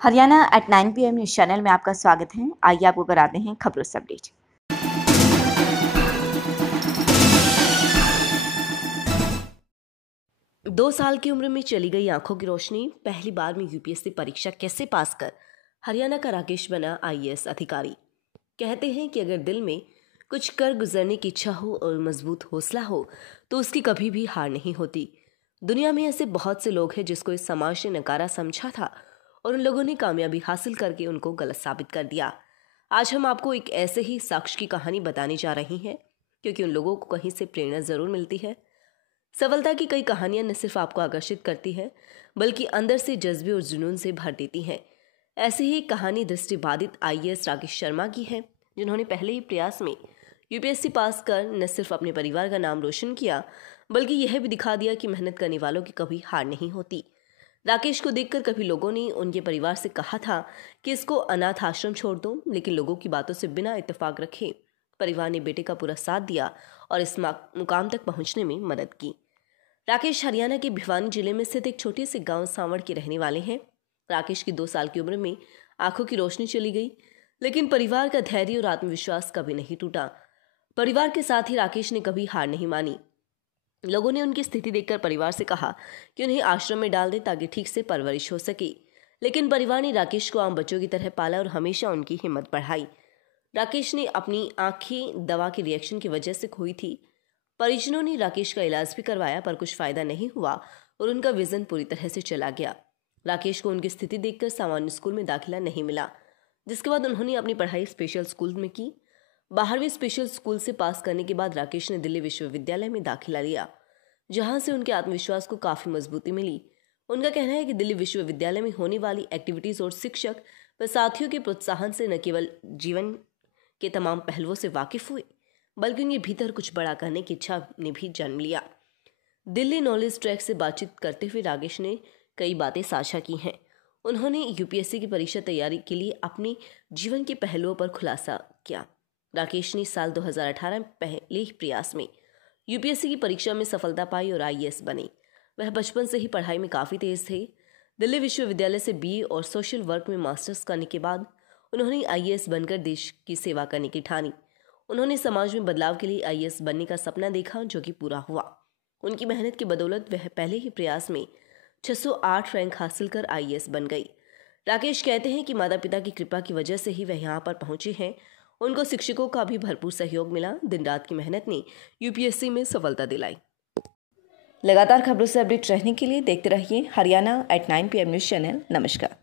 Haryana at 9 PM news channel में आपका स्वागत है। आइए आपको कराते हैं खबरों से अपडेट। 2 साल की उम्र में चली गई आंखों की रोशनी, पहली बार में यूपीएससी परीक्षा कैसे पास कर हरियाणा का राकेश बना आईएएस अधिकारी। कहते हैं कि अगर दिल में कुछ कर गुजरने की इच्छा हो और मजबूत हौसला हो तो उसकी कभी भी हार नहीं होती। दुनिया में ऐसे बहुत से लोग हैं जिसको इस समाज ने नकारा समझा था और उन लोगों ने कामयाबी हासिल करके उनको गलत साबित कर दिया। आज हम आपको एक ऐसे ही शख्स की कहानी बताने जा रहे हैं, क्योंकि उन लोगों को कहीं से प्रेरणा जरूर मिलती है। सफलता की कई कहानियां न सिर्फ आपको आकर्षित करती है बल्कि अंदर से जज्बे और जुनून से भर देती हैं। ऐसी ही एक कहानी दृष्टिबाधित आईएएस राकेश शर्मा की है, जिन्होंने पहले ही प्रयास में यूपीएससी पास कर न सिर्फ अपने परिवार का नाम रोशन किया बल्कि यह भी दिखा दिया कि मेहनत करने वालों की कभी हार नहीं होती। राकेश को देखकर कभी लोगों ने उनके परिवार से कहा था कि इसको अनाथ आश्रम छोड़ दो, लेकिन लोगों की बातों से बिना इत्तेफाक रखे परिवार ने बेटे का पूरा साथ दिया और इस मुकाम तक पहुंचने में मदद की। राकेश हरियाणा के भिवानी जिले में स्थित एक छोटे से गांव सांवड़ के रहने वाले हैं। राकेश की 2 साल की उम्र में आंखों की रोशनी चली गई, लेकिन परिवार का धैर्य और आत्मविश्वास कभी नहीं टूटा। परिवार के साथ ही राकेश ने कभी हार नहीं मानी। लोगों ने उनकी स्थिति देखकर परिवार से कहा कि उन्हें आश्रम में डाल दें ताकि ठीक से परवरिश हो सके, लेकिन परिवार ने राकेश को आम बच्चों की तरह पाला और हमेशा उनकी हिम्मत बढ़ाई। राकेश ने अपनी आंखें दवा के रिएक्शन की वजह से खोई थी। परिजनों ने राकेश का इलाज भी करवाया पर कुछ फायदा नहीं हुआ और उनका विजन पूरी तरह से चला गया। राकेश को उनकी स्थिति देखकर सामान्य स्कूल में दाखिला नहीं मिला, जिसके बाद उन्होंने अपनी पढ़ाई स्पेशल स्कूल में की। 12वीं स्पेशल स्कूल से पास करने के बाद राकेश ने दिल्ली विश्वविद्यालय में दाखिला लिया, जहां से उनके आत्मविश्वास को काफी मजबूती मिली। उनका कहना है कि दिल्ली विश्वविद्यालय में होने वाली एक्टिविटीज और शिक्षक व साथियों के प्रोत्साहन से न केवल जीवन के तमाम पहलुओं से वाकिफ हुए बल्कि उनके भीतर कुछ बड़ा करने की इच्छा ने भी जन्म लिया। दिल्ली नॉलेज ट्रैक से बातचीत करते हुए राकेश ने कई बातें साझा की हैं। उन्होंने यूपीएससी की परीक्षा तैयारी के लिए अपने जीवन के पहलुओं पर खुलासा किया। राकेश ने साल 2018 में पहले ही प्रयास में यूपीएससी की परीक्षा में सफलता पाई और आईएएस बने। वह बचपन से ही पढ़ाई में काफ़ी तेज थे। दिल्ली विश्वविद्यालय से बीए और सोशल वर्क में मास्टर्स करने के बाद उन्होंने आईएएस बनकर देश की सेवा करने की ठानी। उन्होंने समाज में बदलाव के लिए आईएएस बनने का सपना देखा, जो कि पूरा हुआ। उनकी मेहनत की बदौलत वह पहले ही प्रयास में 608 रैंक हासिल कर आईएएस बन गई। राकेश कहते हैं कि माता पिता की कृपा की वजह से ही वह यहाँ पर पहुंचे हैं। उनको शिक्षकों का भी भरपूर सहयोग मिला। दिन रात की मेहनत ने यूपीएससी में सफलता दिलाई। लगातार खबरों से अपडेट रहने के लिए देखते रहिए Haryana at 9 PM news channel. नमस्कार।